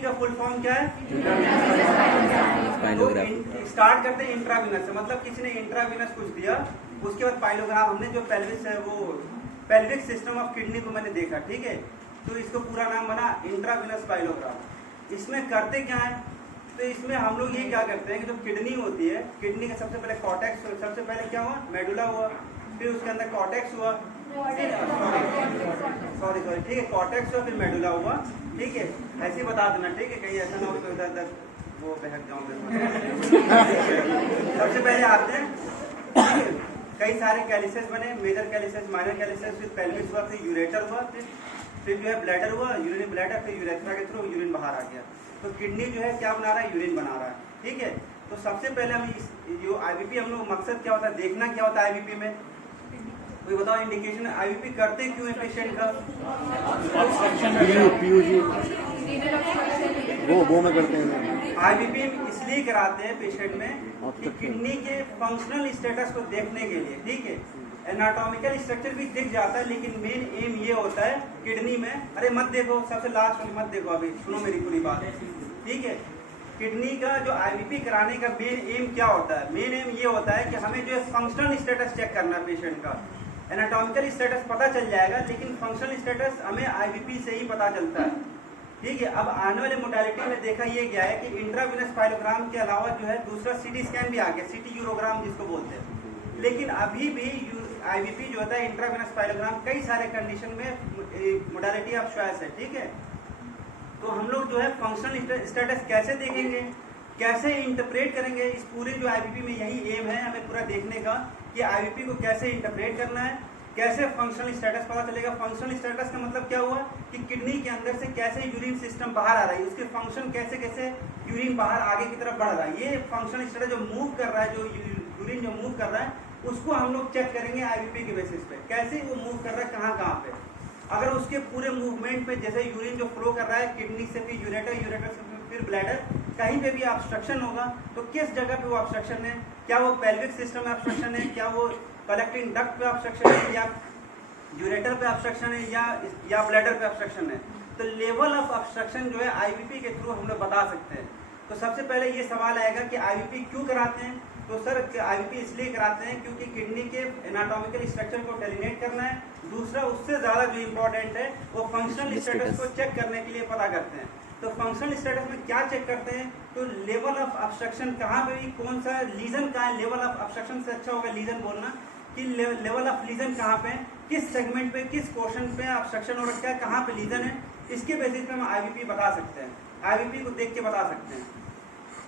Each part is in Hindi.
आईवीपी का फुल फॉर्म क्या है? तो स्टार्ट करते हैं इंट्राविनस से, मतलब किसी ने इंट्राविनस कुछ दिया, उसके बाद पाइलोग्राम हमने जो पेल्विस है वो पेल्विक सिस्टम ऑफ किडनी को मैंने देखा, ठीक है। तो इसको पूरा नाम बना इंट्राविनस पाइलोग्राम। इसमें करते क्या है, तो इसमें हम लोग ये क्या करते हैं कि जो किडनी होती है, किडनी का सबसे पहले कॉर्टेक्स, सबसे पहले क्या हुआ, मेडुला हुआ, फिर उसके अंदर कॉर्टेक्स हुआ, सॉरी ठीक है, कॉर्टेक्स हुआ, फिर मेडुला हुआ, ठीक है। ऐसे ही बता देना, ठीक है, कहीं ऐसा ना हो तो इधर वो बहक जाऊंगे। सबसे पहले आते हैं, ठीक है, कई सारे कैलिसेस बने, मेजर कैलिसेस, माइनर कैलिसेस, फिर पेल्विस हुआ, फिर यूरेटर हुआ, फिर जो है ब्लैडर हुआ, यूरिन ब्लैडर, फिर यूरेथ्रा के थ्रू यूरिन बाहर आ गया। तो किडनी जो है क्या बना रहा है, यूरिन बना रहा है, ठीक है। तो सबसे पहले हम जो आईवीपी, हम लोग मकसद क्या होता है, देखना क्या होता है आईवीपी में, कोई बताओ इंडिकेशन, आईवीपी करते क्यों है पेशेंट का? वो में करते हैं। आईवीपी इसलिए कराते हैं पेशेंट में कि किडनी के फंक्शनल स्टेटस को देखने के लिए, ठीक है। एनाटॉमिकल स्ट्रक्चर भी दिख जाता है, लेकिन मेन एम ये होता है किडनी में, अरे मत देखो, सबसे लास्ट वाली मत देखो, अभी सुनो मेरी पूरी बात, ठीक है। किडनी का जो आईवीपी कराने का मेन एम क्या होता है, मेन एम ये होता है कि हमें जो है फंक्शनल स्टेटस चेक करना है पेशेंट का। एनाटॉमिकल स्टेटस पता चल जाएगा, लेकिन फंक्शनल स्टेटस हमें आईवीपी से ही पता चलता है, ठीक है। अब आने वाले मोडालिटी में देखा ये गया है कि इंट्राविनस पाइलोग्राम के अलावा जो है दूसरा सीटी स्कैन भी आ गया, सीटी यूरोग्राम जिसको बोलते हैं। लेकिन अभी भी आईवीपी जो होता है इंट्राविनस पाइलोग्राम कई सारे कंडीशन में मोडालिटी ऑफ चॉइस है, ठीक है। तो हम लोग जो है फंक्शनल स्टेटस कैसे देखेंगे, कैसे इंटरप्रेट करेंगे, इस पूरे जो आईवीपी में यही एम है हमें पूरा देखने का कि आईवीपी को कैसे इंटरप्रेट करना है, कैसे फंक्शनल स्टेटस पता चलेगा। फंक्शनल स्टेटस का मतलब क्या हुआ कि किडनी के अंदर से कैसे यूरिन सिस्टम बाहर आ रहा है, उसके फंक्शन कैसे कैसे यूरिन बाहर आगे की तरफ बढ़ रहा है, ये फंक्शनल स्टेटस जो मूव कर रहा है, जो यूरिन जो मूव कर रहा है, उसको हम लोग चेक करेंगे आईवीपी के बेसिस पे, कैसे वो मूव कर रहा है, कहाँ पे। अगर उसके पूरे मूवमेंट पे जैसे यूरिन जो फ्लो कर रहा है किडनी से फिर यूरेटर, यूरेटर से फिर ब्लैडर, कहीं पे भी ऑब्स्ट्रक्शन होगा तो किस जगह पे वो ऑब्स्ट्रक्शन है, क्या वो पेल्विक सिस्टम में ऑब्स्ट्रक्शन है, क्या वो कलेक्टिंग डक्ट पे ऑब्स्ट्रक्शन है, या यूरेटर पे ऑब्स्ट्रक्शन है, या ब्लैडर पे ऑब्स्ट्रक्शन है। तो लेवल ऑफ ऑब्स्ट्रक्शन जो है आईवीपी के थ्रू हम लोग बता सकते हैं। तो सबसे पहले ये सवाल आएगा कि आईवीपी क्यों कराते हैं, तो सर आईवीपी इसलिए कराते हैं क्योंकि किडनी के एनाटॉमिकल स्ट्रक्चर को डेलिनेट करना है, दूसरा उससे ज़्यादा जो इम्पोर्टेंट है वो फंक्शनल स्टेटस को चेक करने के लिए पता करते हैं। तो फंक्शनल स्टेटस में क्या चेक करते हैं, तो लेवल ऑफ ऑब्स्ट्रक्शन कहाँ पे भी, कौन सा लीजन कहाँ है, लेवल ऑफ ऑब्स्ट्रक्शन से अच्छा होगा लीजन बोलना कि लेवल ऑफ लीजन कहाँ पे, किस सेगमेंट पे, किस पोर्शन पे ऑब्स्ट्रक्शन हो रखा है, कहाँ पे लीजन है, इसके बेसिस पे हम आईवीपी बता सकते हैं, आईवीपी को देख के बता सकते हैं,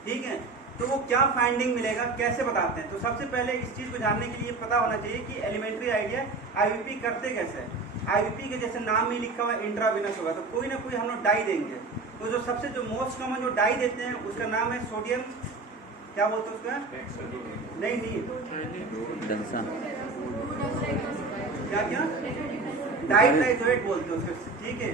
ठीक है। तो वो क्या फाइंडिंग मिलेगा, कैसे बताते हैं, तो सबसे पहले इस चीज़ को जानने के लिए पता होना चाहिए कि एलिमेंट्री आइडिया आईवीपी करते कैसे है। आईवीपी के जैसे नाम में लिखा हुआ इंट्राविनस होगा तो कोई ना कोई हम लोग डाई देंगे। तो जो सबसे जो मोस्ट कॉमन जो डाई देते हैं उसका नाम है सोडियम, क्या बोलते हैं उसका, नहीं क्या डाइट्राइजोएट बोलते हैं उसको, ठीक है।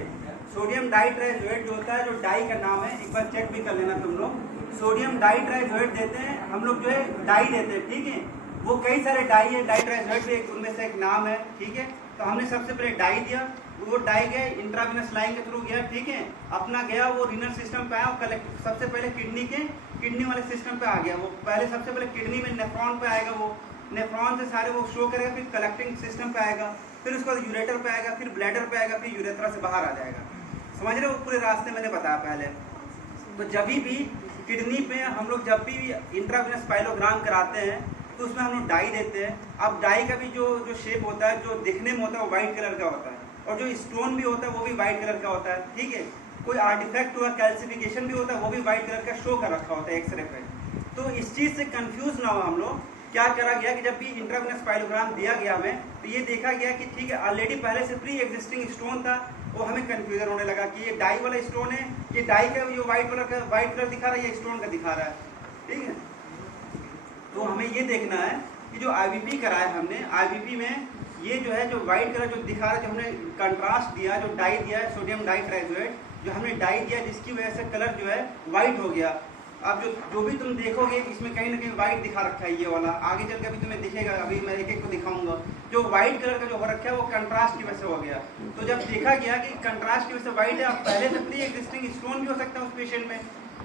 सोडियम डाइट्राइजोएट जो होता है, जो डाई का नाम है, एक बार चेक भी कर लेना तुम लोग। सोडियम डाइट्राइजोएट देते हैं हम लोग, जो है डाई देते हैं, ठीक है। वो कई सारे डाई है, डाइट्राइजोएट भी उनमें से एक नाम है, ठीक है। तो हमने सबसे पहले डाई दिया, वो डाई गया इंट्राविनस लाइन के थ्रू गया, ठीक है, अपना गया वो रीनल सिस्टम पे आया, कलेक्ट सबसे पहले किडनी वाले सिस्टम पे आ गया, वो पहले सबसे पहले किडनी में नेफ्रॉन पे आएगा, वो नेफ्रॉन से सारे वो शो करेगा, फिर कलेक्टिंग सिस्टम पे आएगा, फिर उसके बाद यूरेटर पे आएगा, फिर ब्लैडर पे आएगा, फिर यूरेथ्रा से बाहर आ जाएगा। समझ रहे हो, पूरे रास्ते मैंने बताया पहले। तो जब भी किडनी पे हम लोग जब भी इंट्राविनस पाइलोग्राम कराते हैं तो उसमें हम लोग डाई देते हैं। अब डाई का भी जो शेप होता है, जो दिखने में होता है वो वाइट कलर का होता है, और जो स्टोन भी होता है वो भी वाइट कलर का होता है, ठीक है। कोई आर्टिफैक्ट हुआ, कैल्सिफिकेशन भी होता है, वो भी वाइट कलर का शो कर रखा होता है एक्सरे पे। तो इस चीज़ से कंफ्यूज ना हो हम लोग, क्या करा गया कि जब भी इंट्राविनस पाइलोग्राम दिया गया हमें तो ये देखा गया कि ठीक है ऑलरेडी पहले से प्री एग्जिस्टिंग स्टोन था, वो हमें कंफ्यूजन होने लगा कि ये डाई वाला स्टोन है, ये डाई का जो वाइट कलर दिखा रहा है, ये स्टोन का दिखा रहा है, ठीक है। तो हमें ये देखना है कि जो आईवीपी कराया हमने, आईवीपी में ये जो है जो वाइट कलर जो दिखा रहा है, जो हमने कंट्रास्ट दिया, जो डाई दिया है सोडियम डाइट्राइजोएट, जो हमने डाई दिया जिसकी वजह से कलर जो है वाइट हो गया, अब जो भी तुम देखोगे इसमें कहीं ना कहीं व्हाइट दिखा रखा है, ये वाला आगे चल के अभी तुम्हें दिखेगा, अभी मैं एक एक को दिखाऊंगा। जो व्हाइट कलर का जो हो रखा है वो कंट्रास्ट की वजह से हो गया। तो जब देखा गया कि कंट्रास्ट की वजह से व्हाइट है, अब पहले से प्री एग्जिस्टिंग स्टोन भी हो सकता है उस पेशेंट में,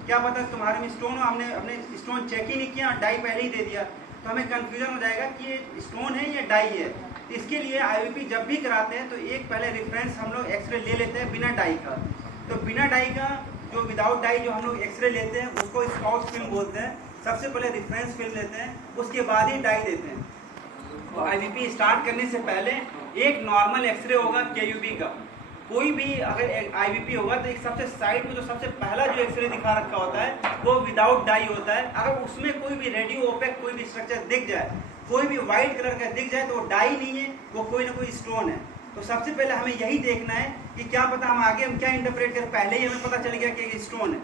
क्या पता तुम्हारे में स्टोन हो, हमने अपने स्टोन चेक ही नहीं किया, डाई पहले ही दे दिया, तो हमें कंफ्यूजन हो जाएगा कि ये स्टोन है या डाई है। इसके लिए आईवीपी जब भी कराते हैं तो एक पहले रेफरेंस हम लोग एक्सरे ले लेते हैं बिना डाई का। तो बिना डाई का जो विदाउट डाई जो हम लोग एक्सरे लेते हैं उसको स्काउट फिल्म बोलते हैं। सबसे पहले रेफरेंस फिल्म लेते हैं, उसके बाद ही डाई देते हैं। तो आईवीपी स्टार्ट करने से पहले एक नॉर्मल एक्सरे होगा केयूबी का। कोई भी अगर आईवीपी होगा तो एक सबसे साइड में जो सबसे पहला जो एक्सरे दिखा रखा होता है वो विदाउट डाई होता है। अगर उसमें कोई भी रेडियो ओपेक कोई भी स्ट्रक्चर दिख जाए, कोई भी व्हाइट कलर का दिख जाए, तो वो डाई नहीं है, वो कोई ना कोई स्टोन है। तो सबसे पहले हमें यही देखना है कि क्या पता हम आगे हम क्या इंटरप्रेट करें, पहले ही हमें पता चल गया कि स्टोन है।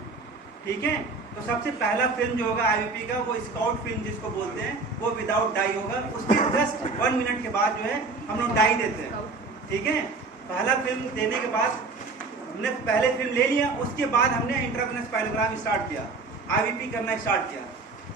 ठीक है, तो सबसे पहला फिल्म जो होगा आईवीपी का वो स्काउट फिल्म जिसको बोलते हैं, वो विदाउट डाई होगा। उसके जस्ट 1 मिनट के बाद जो है हम लोग डाई देते हैं। ठीक है, पहला फिल्म देने के बाद हमने पहले फिल्म ले लिया, उसके बाद हमने इंट्रावेनस पाइलोग्राम स्टार्ट किया, आईवीपी करना स्टार्ट किया।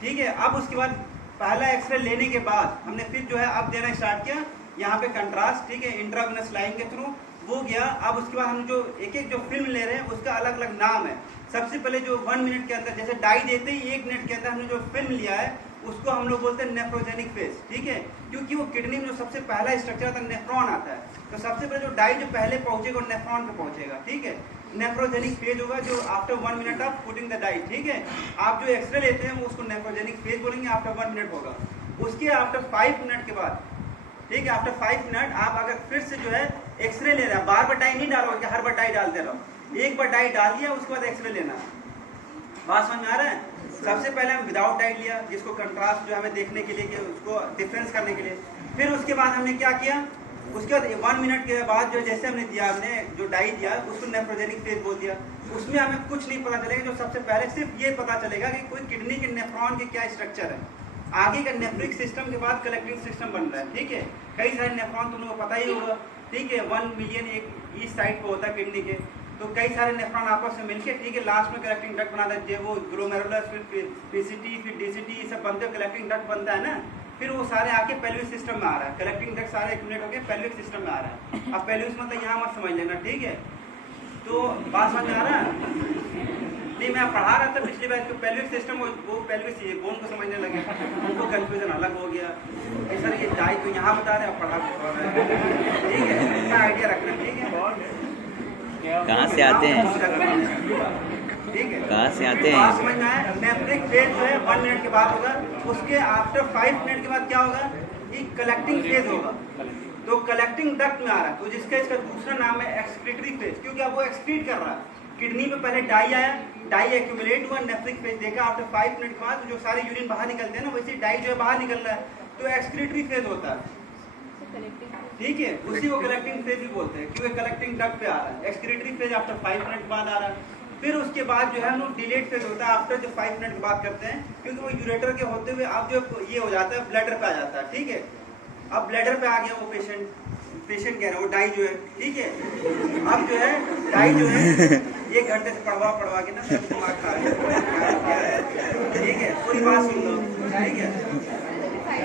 ठीक है, अब उसके बाद पहला एक्सरे लेने के बाद हमने फिर जो है अब देना स्टार्ट किया यहाँ पे कंट्रास्ट। ठीक है, इंट्रावेनस लाइन के थ्रू वो गया। अब उसके बाद हम जो एक एक जो फिल्म ले रहे हैं उसका अलग अलग नाम है। सबसे पहले जो 1 मिनट के अंदर जैसे डाई देते ही 1 मिनट के अंदर हमने जो फिल्म लिया है उसको हम लोग बोलते हैं नेफ्रोजेनिक फेज। ठीक है, क्योंकि वो किडनी में जो सबसे पहला स्ट्रक्चर आता है नेफ्रॉन आता है, तो सबसे पहले जो डाई जो पहले पहुंचेगा वो नेफ्रॉन पे पहुंचेगा। ठीक है, नेफ्रोजेनिक फेज होगा जो after 1 minute of putting the dye. ठीक है, आप जो एक्सरे लेते हैं उसको नेफ्रोजेनिक फेज बोलेंगे, आफ्टर 1 मिनट होगा। उसके आफ्टर 5 मिनट के बाद, ठीक है, आफ्टर 5 मिनट आप अगर फिर से जो है एक्सरे ले रहे हैं, बार बार डाई नहीं डालो कि हर बार डाई डालते रहो, एक बार डाई डाल दिया उसके बाद एक्सरे लेना। बात समझ में आ रहा है? सबसे पहले हम विदाउट डाई लिया जिसको कंट्रास्ट जो हमें देखने के लिए कि उसको डिफरेंस करने के लिए। फिर उसके बाद हमने क्या किया, उसके बाद 1 मिनट के बाद जो जैसे हमने दिया, हमने जो डाई दिया उसको नेफ्रोजेनिक फेज बोल दिया। उसमें हमें कुछ नहीं पता चलेगा, जो सबसे पहले सिर्फ ये पता चलेगा कि कोई किडनी के नेफ्रॉन के क्या स्ट्रक्चर है। आगे का नेफ्रिक सिस्टम के बाद कलेक्टिंग सिस्टम बन रहा है। ठीक है, कई सारे नेफ्रॉन तुम लोगों को पता ही होगा। ठीक है, 1 मिलियन एक इस साइड पे होता है किडनी के, तो कई सारे नेफ्रॉन आपस में मिलके, ठीक है, लास्ट में कलेक्टिंग डक्ट बनाता है। वो ग्लोमेरुलस, फिर पीसीटी, फिर डीसीटी, ये सब बनते हैं, कलेक्टिंग डक्ट बनता है ना। फिर वो सारे आके पेल्विक सिस्टम में आ रहा है, कलेक्टिंग डक्ट सारे एक्यूमुलेट होकर पेल्विक सिस्टम में आ रहा है। अब पेल्विक मतलब यहाँ मत समझ लेना, ठीक है। तो बात समझ में आ रहा है? नहीं, मैं पढ़ा रहा था पिछली बार, तो पेल्विक सिस्टम वो पेल्विक बोन को समझने लगे, उनको कंफ्यूजन अलग हो गया कि सर ये डाई तो यहाँ बता रहे हैं, पढ़ा ठीक है, इतना आइडिया रखना। ठीक है, कहाँ से आते हैं, ठीक है, कहाँ से आते हैं? समझ में आया? नेफ्रिक फेज जो है 1 मिनट के बाद होगा। उसके आफ्टर 5 मिनट के बाद क्या होगा कि कलेक्टिंग फेज होगा। तो कलेक्टिंग डक्ट में आ रहा है, तो जिसका इसका दूसरा नाम है एक्सक्रीटरी फेज, क्योंकि अब वो एक्सक्रीट कर रहा है। किडनी में पहले डाई आया, डाई एक्यूमुलेट हुआ, नेफ्रिक फेज देखा, आफ्टर 5 मिनट के बाद जो सारे यूरिन बाहर निकलते हैं ना, वैसे डाई जो है बाहर निकल रहा है, तो एक्सक्रीटरी फेज होता है। ठीक है, उसी को कलेक्टिंग फेज भी बोलते हैं, क्योंकि कलेक्टिंग डक्ट पे आ रहा है। एक्सक्रीटरी फेज आफ्टर 5 मिनट बाद आ रहा है। फिर उसके बाद जो है हम लोग डिलेट फेज होता है, आफ्टर जो 5 मिनट की बात करते हैं, क्योंकि वो यूरेटर के होते हुए अब जो ये हो जाता है ब्लैडर पे आ जाता है। ठीक है, अब ब्लैडर पे आ गया वो पेशेंट कह रहा है, वो डाई जो है, ठीक है, अब जो है डाई जो है 1 घंटे से पढ़वा के ना दिमाग खा गया। ठीक है, पूरी बात सुन लो। ठीक है,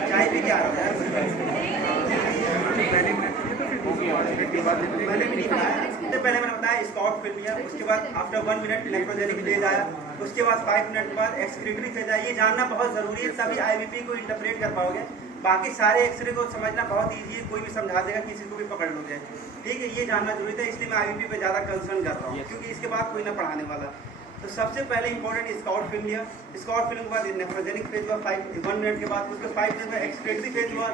चाय पी के आ रहा है, पहले भी नहीं खाया। पहले मैंने बताया स्काउट फिल्म लिया, उसके बाद आफ्टर 1 मिनट नेफ्रोजेनिक फेज आया, उसके बाद 5 मिनट के बाद एक्सक्रीटरी फेज आया। ये जानना बहुत जरूरी है, तभी आईवीपी को इंटरप्रेट कर पाओगे। बाकी सारे एक्सरे को समझना बहुत ईजी है, कोई भी समझा देगा, किसी को भी पकड़ लोगे। ठीक है, ये जानना जरूरी था, इसलिए मैं आईवीपी पे ज़्यादा कंसर्न कर रहा हूँ, क्योंकि इसके बाद कोई ना पढ़ाने वाला। तो सबसे पहले इंपॉर्टेंट स्काउट फिल्म लिया, स्काउट फिल्म के बाद नेफ्रोजेनिक फेज हुआ 1 मिनट के बाद, उसके 5 मिनट में एक्सक्रीटरी फेज हुआ,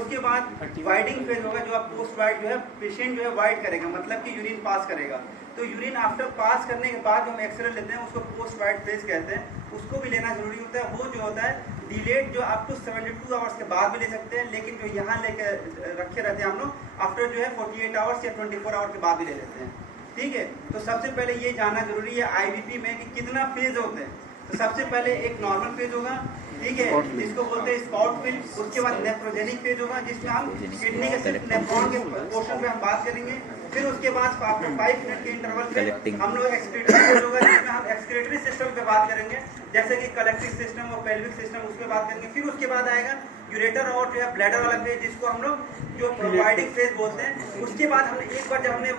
उसके बाद वाइडिंग फेज होगा, जो आप पोस्ट वाइड जो है पेशेंट जो है वाइड करेगा, मतलब कि यूरिन पास करेगा। तो यूरिन आफ्टर पास करने के बाद हम एक्सरे लेते हैं, उसको पोस्ट वाइड फेज कहते हैं, उसको भी लेना जरूरी होता है। वो जो होता है डिलेट, जो आप तो 72 आवर्स के बाद भी ले सकते हैं, लेकिन जो यहाँ लेके रखे रहते हैं हम लोग आफ्टर जो है 48 आवर्स या 24 आवर के बाद भी ले लेते हैं। ठीक है, तो सबसे पहले ये जानना जरूरी है आईवीपी में कि कितना फेज होते हैं। तो सबसे पहले एक नॉर्मल फेज होगा, ठीक है, जिसको बोलते हैं स्काउट फेज। उसके बाद नेफ्रोजेनिक फेज होगा, जिसमें हम किडनी के सिर्फ नेफ्रॉन के पोर्शन पे हम बात करेंगे। फिर उसके बाद आपको 5 मिनट के इंटरवल पे हम लोग एक्सक्रीटरी फेज होगा, जिसमें हम एक्सक्रीटरी सिस्टम पे बात करेंगे, जैसे कि कलेक्टिव सिस्टम और पेल्विक सिस्टम, उस पर बात करेंगे। फिर उसके बाद आएगा यूरेटर और जो है ब्लैडर वाला फेज, जिसको हम लोग जो प्रोवाइडिंग फेज बोलते हैं। उसके बाद हमने एक बार जब हमने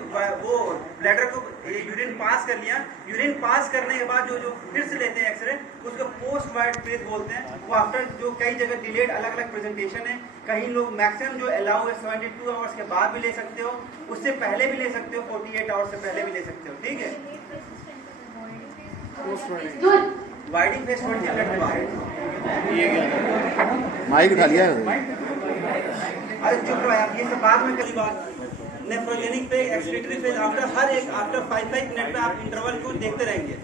वो ब्लैडर को यूरिन पास कर लिया, यूरिन पास करने के बाद जो फिर से लेते हैं एक्सरे, उसको पोस्ट वाइड फेज बोलते हैं। वो आफ्टर जो कई जगह डिलेड अलग अलग प्रेजेंटेशन है, कहीं लोग मैक्सिमम जो अलाउ है 72 आवर्स के बाद भी ले सकते हो, उससे पहले भी ले सकते हो, 48 आवर्स से पहले भी ले सकते हो, ठीक है। वाइडिंग फेज 20 मिनट के बाद माइक उठा लिया अरे चुप रहो आप, ये सब बाद में करी बात। Nephrogenic phase, excretory phase, after 5 minute में आप इंटरवल को देखते रहेंगे।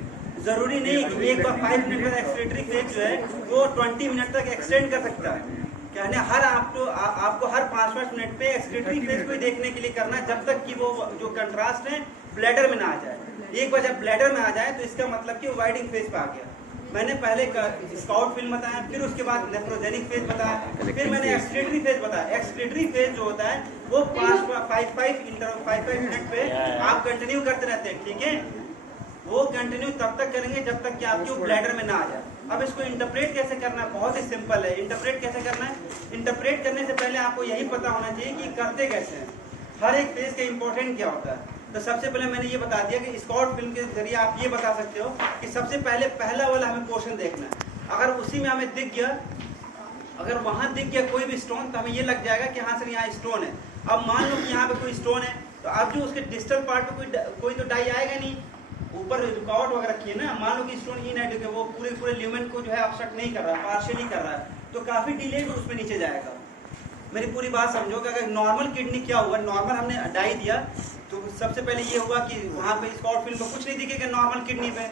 जरूरी नहीं कि एक बार 5 मिनट का एक्सक्रीटरी फेज जो है वो 20 मिनट तक एक्सटेंड कर सकता है। कहने आपको हर 5-5 मिनट पे एक्सक्रीटरी फेज को देखने के लिए करना है, जब तक कि वो जो कंट्रास्ट है ब्लैडर में ना आ जाए। एक बार जब ब्लैडर में आ जाए तो इसका मतलब कि वो वाइडिंग फेज पे आ गया। मैंने पहले स्काउट फिल्म बताया, फिर उसके बाद नेफ्रोजेनिक फेज बताया, फिर मैंने एक्सक्रीटरी फेज बताया। एक्सक्रीटरी फेज जो होता है वो 5 मिनट पे आप कंटिन्यू करते रहते हैं, ठीक है। वो कंटिन्यू तब तक करेंगे जब तक कि आपके ब्लैडर में ना आ जाए। अब इसको इंटरप्रेट कैसे करना है, बहुत ही सिंपल है। इंटरप्रेट कैसे करना है, इंटरप्रेट करने से पहले आपको यही पता होना चाहिए कि करते कैसे हैं, हर एक फेज का इंपॉर्टेंट क्या होता है। तो सबसे पहले मैंने ये बता दिया कि स्काउट फिल्म के जरिए आप ये बता सकते हो कि सबसे पहले पहला वाला हमें पोर्शन देखना है। अगर उसी में हमें दिख गया, अगर वहां दिख गया कोई भी स्टोन, तो हमें ये लग जाएगा कि हाँ सर यहाँ स्टोन है। अब मान लो कि यहाँ पे कोई स्टोन है, तो अब जो उसके डिस्टल पार्ट पे कोई तो डाई आएगा नहीं, ऊपर रुकावट वगैरह रखी है ना। मान लो कि स्टोन इनएडिक्वेट है, वो पूरे ल्यूमेन को जो है ऑब्स्ट्रक्ट नहीं कर रहा है, पार्शियली कर रहा है, तो काफी डिले उसमें नीचे जाएगा। मेरी पूरी बात समझो कि अगर नॉर्मल किडनी क्या हुआ, नॉर्मल हमने डाई दिया तो सबसे पहले ये हुआ कि वहाँ पे स्काउट फिल्म में कुछ नहीं दिखेगा नॉर्मल किडनी पे,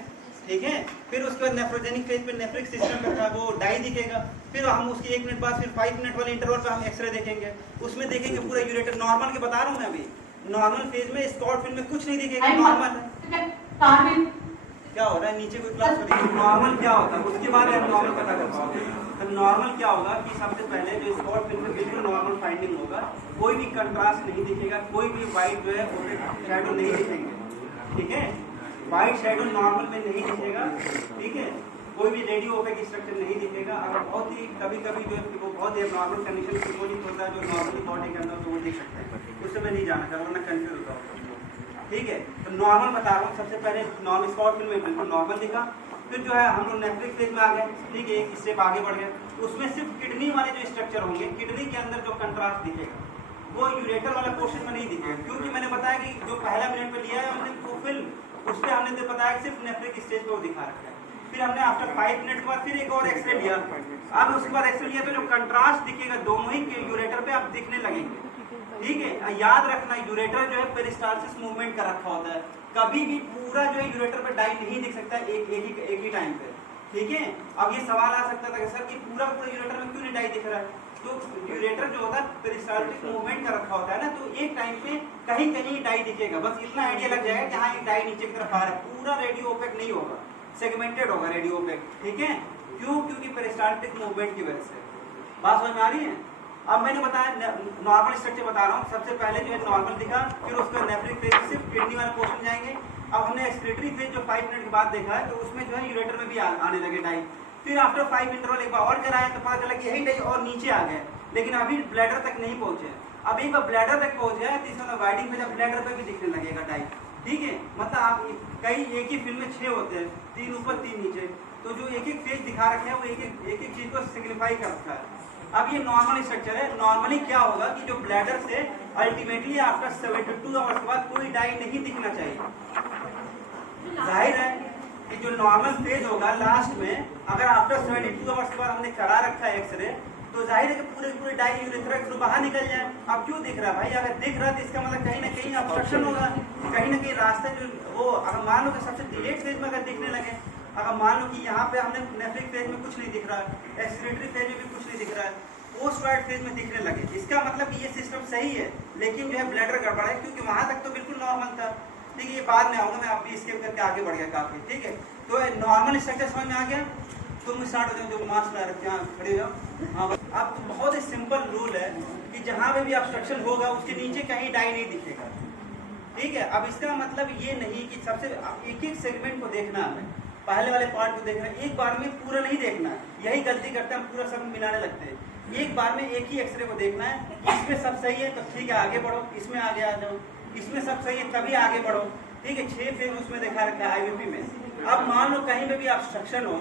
ठीक है। फिर उसके बाद नेफ्रोजेनिक फेज पे नेफ्रिक सिस्टम पे था वो डाई दिखेगा। फिर हम उसके 1 मिनट बाद फिर 5 मिनट वाले इंटरवल पे हम एक्सरे देखेंगे, उसमें देखेंगे पूरा यूरेटर नॉर्मल के बता रहा हूँ मैं अभी। नॉर्मल फेज में स्काउट फिल्म में कुछ नहीं दिखेगा, नॉर्मल है। क्या हो रहा है नीचे कोई क्लास हो रही है। नॉर्मल क्या होता है उसके बाद आप नॉर्मल पता कर पाओगे। तो नॉर्मल क्या होगा कि सबसे पहले जो स्काउट फिल्म में बिल्कुल नॉर्मल फाइंडिंग होगा, कोई भी कंट्रास्ट नहीं दिखेगा, कोई भी वाइट जो है शैडो नहीं दिखेंगे, ठीक है। वाइट शैडो नॉर्मल में नहीं दिखेगा, ठीक है। कोई भी रेडियो ओपेक स्ट्रक्चर नहीं दिखेगा। अगर बहुत ही कभी कभी जो है वो बहुत ही नॉर्मल कंडीशन सिम्बोलिक होता है जो नॉर्मली बॉडी के अंदर, तो वो देख सकते हैं, उससे मैं नहीं जाना चाहूँगा वरना कंफ्यूज होता हूँ, ठीक है। तो नॉर्मल बता रहा हूँ, सबसे पहले नॉर्मल स्काउट फिल्म में बिल्कुल नॉर्मल दिखा। फिर जो है हम लोग नेफ्रिक फेज में आ गए, ठीक है, एक स्टेप आगे बढ़ गए। उसमें सिर्फ किडनी वाले जो स्ट्रक्चर होंगे, किडनी के अंदर जो कंट्रास्ट दिखेगा वो यूरेटर वाला पोर्शन में नहीं दिखेगा, क्योंकि मैंने बताया कि जो पहला मिनट में लिया है हमने वो फिल्म, उस पर हमने तो बताया कि सिर्फ नेफ्रिक स्टेज पे वो दिखा रखा है। फिर हमने आफ्टर 5 मिनट के बाद फिर एक और एक्सरे लिया। अब उसके बाद एक्सरे लिया तो जो कंट्रास्ट दिखेगा दोनों ही यूरेटर पे आप दिखने लगेंगे, ठीक है। याद रखना यूरेटर जो है पेरिस्टालसिस मूवमेंट का रखा होता है, कभी भी पूरा जो है यूरेटर पे डाई नहीं दिख सकता एक ही टाइम पे, ठीक है। अब ये सवाल आ सकता था कि सर कि पूरा यूरेटर में क्यों नहीं डाई दिख रहा है। तो यूरेटर जो होता है पेरिस्टालटिक मूवमेंट का रखा होता है ना, तो एक टाइम पे कहीं कहीं डाई दिखेगा, बस इतना आइडिया लग जाएगा कि हाँ ये डाई नीचे की तरफ आ रहा है। पूरा रेडियो ओपेक नहीं होगा, सेगमेंटेड होगा रेडियो ओपेक, ठीक है। क्यों? क्योंकि पेरिस्टालटिक मूवमेंट की वजह से। बात समझ में आ रही है। अब मैंने बताया नॉर्मल स्ट्रक्चर बता रहा हूँ। सबसे पहले जो है नॉर्मल दिखा, फिर उसका नेफ्रिक फेज सिर्फ किडनी वाले पोर्शन जाएंगे। अब हमने एक्सक्रीटरी फेज जो 5 मिनट के बाद देखा है, तो उसमें जो है यूरेटर में भी आने लगे डाई। फिर आफ्टर 5 इंटरवल एक बार और कराया तो पता चला कि यही डाई और नीचे आ गए, लेकिन अभी ब्लैडर तक नहीं पहुंचे। अब एक बार ब्लैडर तक पहुंच गया तो इसमें वाइडिंग फेज ब्लैडर पे भी दिखने लगेगा डाई, ठीक है। मतलब आप कई एक ही फिल्म में 6 होते हैं, 3 ऊपर 3 नीचे, तो जो एक एक फेज दिखा रखे हैं वो एक एक चीज को सिग्निफाई करता है। अब ये नॉर्मल स्ट्रक्चर है। नॉर्मली क्या होगा कि जो ब्लैडर से अल्टीमेटली आफ्टर 72 आवर्स के बाद कोई डाई नहीं दिखना चाहिए। जाहिर है कि जो नॉर्मल फेज होगा लास्ट में, अगर आफ्टर 72 आवर्स के बाद हमने करा रखा है एक्सरे, तो जाहिर है कि पूरे डाई यूरेथ्रा के थ्रू बाहर निकल जाए। अब क्यों दिख रहा है भाई? अगर दिख रहा है तो इसका मतलब कहीं ना कहीं ऑब्स्ट्रक्शन होगा, कहीं ना कहीं रास्ते जो वो, अगर मान लो कि सबसे डिलेड फेज में अगर दिखने लगे, अगर मान लो कि यहाँ पे हमने नेफ्रिक फेज में कुछ नहीं दिख रहा है, एक्सक्रीटरी फेज में भी कुछ नहीं दिख रहा है, पोस्ट वाइड फेज में दिखने लगे, इसका मतलब कि ये सिस्टम सही है, लेकिन जो है ब्लैडर गड़बड़ है, क्योंकि वहां तक तो बिल्कुल नॉर्मल था। ठीक है, ये बाद में आऊंगा मैं, आप भी स्किप करके आगे बढ़ गया काफी, ठीक है। तो नॉर्मल स्ट्रक्चर समझ में आ गया। तुम स्टार्ट हो जाओ, जो मास्क ला रखे हैं खड़े हो जाओ। हाँ, अब तो बहुत ही सिंपल रूल है कि जहां पे भी ऑब्स्ट्रक्शन होगा उसके नीचे कहीं डाई नहीं दिखेगा, ठीक है। अब इसका मतलब ये नहीं कि सबसे एक एक सेगमेंट को देखना है, पहले वाले पार्ट को देखना, एक बार में पूरा नहीं देखना। यही गलती करते हैं, पूरा सब मिलाने लगते हैं। एक बार में एक ही एक्सरे को देखना है, इसमें सब सही है तो ठीक है आगे बढ़ो, इसमें आगे आ जाओ, इसमें सब सही है तभी आगे बढ़ो, ठीक है। 6 फेज उसमें देखा रखा है आईवीपी में। अब मान लो कहीं पे भी ऑब्स्ट्रक्शन हो,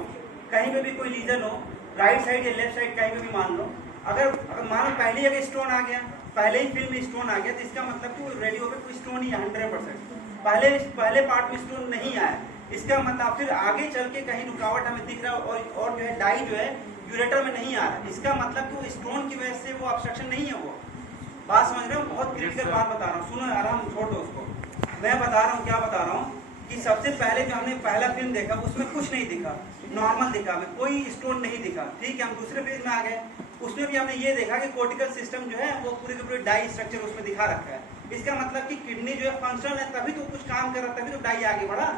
कहीं पे भी कोई लीजन हो, राइट साइड या लेफ्ट साइड कहीं पे भी मान लो, अगर मान लो पहले अगर स्टोन आ गया, पहले ही फिल्म में स्टोन आ गया, तो इसका मतलब कि रेडियो पे कोई स्टोन ही है 100%। पहले पार्ट में स्टोन नहीं आया, इसका मतलब फिर आगे चल के कहीं रुकावट हमें दिख रहा है और जो है डाई जो है यूरेटर में नहीं आ रहा है, इसका मतलब कि वो स्टोन की वजह से वो ऑब्स्ट्रक्शन नहीं है। वो बात समझ रहे हो? बहुत क्रिटिकल बात बता रहा हूँ, सुनो आराम, छोड़ दो उसको। मैं बता रहा हूँ, क्या बता रहा हूँ कि सबसे पहले जो हमने पहला फिल्म देखा उसमें कुछ नहीं दिखा, नॉर्मल दिखा, हमें कोई स्टोन नहीं दिखा, ठीक है। हम दूसरे पेज में आ गए, उसमें भी हमने ये देखा कि कोर्टिकल सिस्टम जो है वो पूरे के पूरे डाई स्ट्रक्चर उसमें दिखा रखा है। इसका मतलब कि किडनी जो है फंक्शनल है, तभी तो कुछ काम कर रहा है, तभी तो डाई आगे बढ़ा।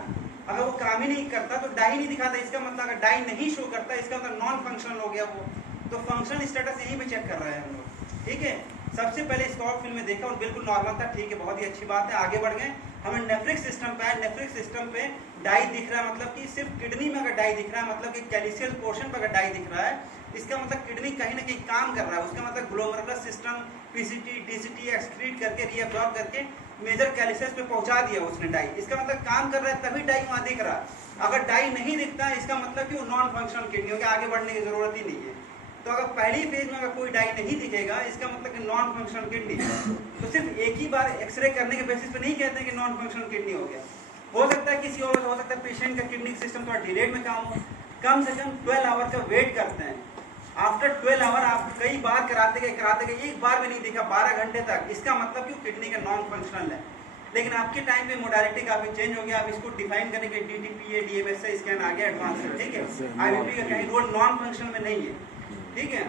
अगर वो काम ही नहीं करता तो डाई नहीं दिखाता, इसका मतलब अगर डाई नहीं शो करता इसका मतलब नॉन फंक्शनल हो गया वो। तो फंक्शनल स्टेटस यहीं पे चेक कर रहे हैं हम लोग, ठीक है। सबसे पहले स्कॉट फिल्म में देखा और बिल्कुल नॉर्मल था, ठीक है, बहुत ही अच्छी बात है। आगे बढ़ गए, हमें नेफ्रिक सिस्टम पे आए। नेफ्रिक सिस्टम पे डाई दिख रहा है, मतलब कि सिर्फ किडनी में अगर डाई दिख रहा है, मतलब कि कैल्शियल पोर्शन पर अगर डाई दिख रहा है, इसका मतलब किडनी कहीं ना कहीं काम कर रहा है। उसका मतलब glomerular system PCT DCT excrete करके रीअब्जॉर्ब करके मेजर कैल्शियस पे पहुंचा दिया उसने डाई, इसका मतलब काम कर रहा है, तभी डाई वहां दिख रहा है। अगर डाई नहीं दिखता है इसका मतलब कि वो नॉन फंक्शनल किडनी हो गया, आगे बढ़ने की जरूरत ही नहीं है। तो अगर पहली फेज में अगर कोई डाई नहीं दिखेगा इसका मतलब कि नॉन फंक्शनल किडनी। तो सिर्फ एक ही बार एक्सरे करने के बेसिस पे नहीं कहते कि नॉन फंक्शनल किडनी हो गया। हो सकता है किसी और, हो सकता है पेशेंट का किडनी सिस्टम थोड़ा डिलेड में काम हो, कम से कम 12 आवर का वेट करते हैं। आफ्टर 12 आवर आप कई बार कराते गए एक बार भी नहीं देखा 12 घंटे तक, इसका मतलब कि किडनी का नॉन फंक्शनल है। लेकिन आपके टाइम पे मोडालिटी काफी चेंज हो गया, आप इसको डिफाइन करने के डीटीपीए डीएमएस स्कैन आ गया एडवांस, ठीक है। आईवीपी का कहीं रोल नॉन फंक्शनल में नहीं है, ठीक है।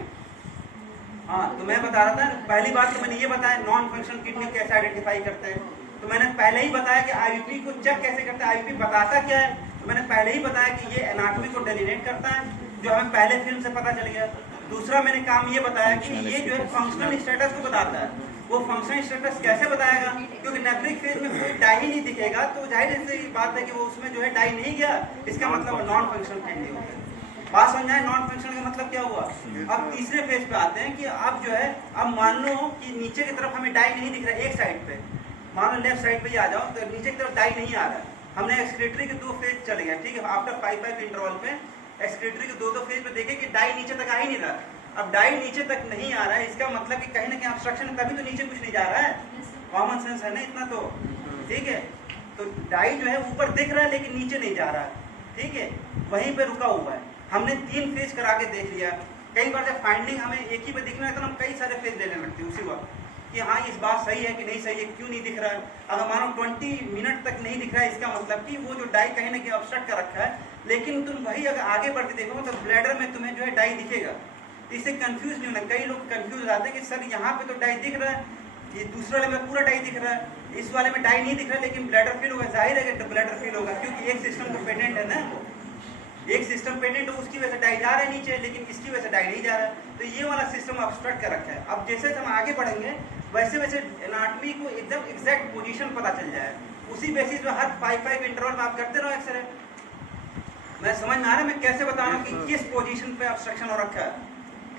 हाँ, तो मैं बता रहा था, पहली बात तो मैंने ये बताया नॉन फंक्शनल किडनी कैसे आइडेंटिफाई करते हैं। तो मैंने पहले ही बताया कि आईवीपी को चेक कैसे करते हैं, आईवीपी बताता क्या है, तो मैंने पहले ही बताया कि ये एनाटॉमी को डेलिनेट करता है, जो हमें पहले फिल्म से पता चल गया। दूसरा मैंने काम ये बताया कि ये जो है फंक्शनल स्टेटस को बताता है। वो फंक्शनल स्टेटस कैसे बताएगा, क्योंकि नेफ्रिक फेज में कोई डाई ही नहीं दिखेगा, तो जाहिर सी बात है कि वो उसमें जो है डाई नहीं गया, इसका मतलब नॉन फंक्शनल किडनी हो गया। बात समझ आए, नॉन फंक्शनल का मतलब क्या हुआ। अब तीसरे फेज पे आते हैं कि अब जो है, अब मान लो कि नीचे की तरफ हमें डाई नहीं दिख रहा है एक साइड पे, मान लो लेफ्ट साइड पे ही आ जाओ, तो नीचे की तरफ डाई नहीं आ रहा है। हमने एक्सक्रीटरी के 2 फेज चले गए, ठीक है, आफ्टर 5 इंटरवल पे एक्सक्रीटरी के 2 फेज पे देखे कि डाई नीचे तक आ ही नहीं रहा। अब डाई नीचे तक नहीं आ रहा है, इसका मतलब कि कहीं ना कहीं ऑब्स्ट्रक्शन है, तभी तो नीचे कुछ नहीं जा रहा है। कॉमन सेंस है ना इतना तो, ठीक है। तो डाई जो है ऊपर दिख रहा है लेकिन नीचे नहीं जा रहा है, ठीक है, वहीं पे रुका हुआ है। हमने 3 फेज करा के देख लिया। कई बार जब फाइंडिंग हमें एक ही पे दिखना है तो हम कई सारे फेज लेने लगते हैं उसी वक्त कि हाँ इस बात सही है कि नहीं सही है, क्यों नहीं दिख रहा है। अगर मानो 20 मिनट तक नहीं दिख रहा है, इसका मतलब कि वो जो डाई कहीं ना कहीं ऑब्स्ट्रक्ट कर रखा है। लेकिन तुम वही अगर आगे बढ़ के देखोगे तो ब्लैडर में तुम्हें जो है डाई दिखेगा, इससे कंफ्यूज नहीं होना। कई लोग कंफ्यूज आते हैं कि सर यहाँ पे तो डाई दिख रहा है, ये दूसरे वाले में पूरा डाई दिख रहा है, इस वाले में डाई नहीं दिख रहा है लेकिन ब्लैडर फील होगा। जाहिर है कि ब्लैडर फील होगा, क्योंकि एक सिस्टम तो पेटेंट है ना, एक सिस्टम पेटेंट हो, उसकी वजह से डाई जा रहा है नीचे, लेकिन इसकी वजह से डाई नहीं जा रहा है। तो ये वाला सिस्टम ऑब्स्ट्रक्ट कर रखा है। अब जैसे हम आगे बढ़ेंगे वैसे वैसे एनाटॉमी को एकदम एग्जैक्ट पोजीशन पता चल जाए, उसी बेसिस पे हर 5 इंटरवल में आप करते रहो एक्सरे। मैं समझ में आ रहा है मैं कैसे बता रहा हूँ कि किस पोजीशन पे ऑब्स्ट्रक्शन हो रखा है,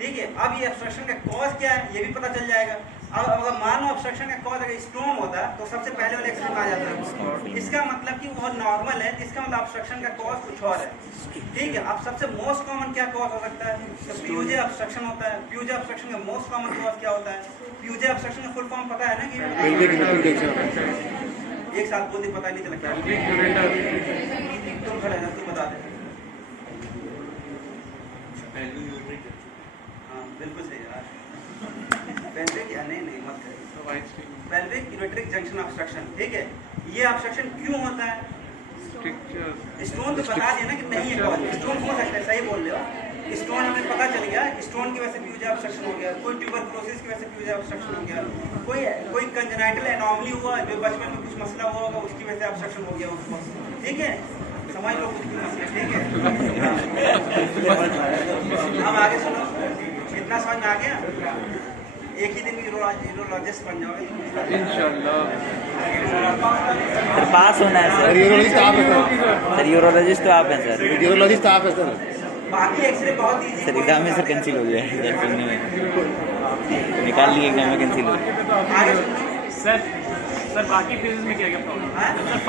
ठीक है। अब ये ऑब्स्ट्रक्शन का कॉज क्या है ये भी पता चल जाएगा। अब अगर मान लो ऑब्स्ट्रक्शन का कॉज अगर स्टोन होता तो सबसे पहले वाले एक्सरे में आ जाता है, इसका मतलब कि वो नॉर्मल है, इसका मतलब ऑब्स्ट्रक्शन का कॉज कुछ और है, ठीक है। अब सबसे मोस्ट कॉमन क्या कॉज हो सकता है, तो प्यूजे ऑब्स्ट्रक्शन होता है। प्यूजे ऑब्स्ट्रक्शन का मोस्ट कॉमन कॉज क्या होता है, प्यूजे ऑब्स्ट्रक्शन का फुल फॉर्म पता है ना कि एक साथ बोलते पता नहीं चला क्या, तुम खड़े ना, तुम बता दे। हाँ बिल्कुल सही यार, पेल्विक या नहीं मत करिए, पेल्विक यूरेट्रिक जंक्शन ऑब्स्ट्रक्शन, ठीक है। ये ऑब्स्ट्रक्शन क्यों होता है, स्टोन तो बता दिया ना कि नहीं है कॉज, स्टोन हो सकता है, सही बोल रहे हो, स्टोन हमें पता चल गया, स्टोन की वजह से प्यूजा ऑब्स्ट्रक्शन हो गया, कोई ट्यूबरक्लोसिस की वजह से प्यूजा ऑब्स्ट्रक्शन हो गया, कोई कंजेनाइटल एनॉमली हुआ जो बचपन में कुछ मसला हुआ होगा उसकी वजह से ऑब्स्ट्रक्शन हो गया उसको, ठीक है, समझ लो कुछ भी मसला, ठीक है। अब आगे सुनो, इतना समझ में आ गया। एक ही दिन में यूरोलॉजिस्ट बन जाओगे इंशाल्लाह। सर पास होना है सर। यूरोलॉजिस्ट आप है सर। सर यूरोलॉजिस्ट तो आप हैं सर। यूरोलॉजिस्ट आप है सर। बाकी एक्सरे बहुत इजी सर एग्जाम में सर कैंसिल हो गया है सर, सुनने में निकाल लिए एग्जाम में कैंसिल हो गया। आगे सर बाकी फिजिक्स में क्या क्या प्रॉब्लम हाँ? है?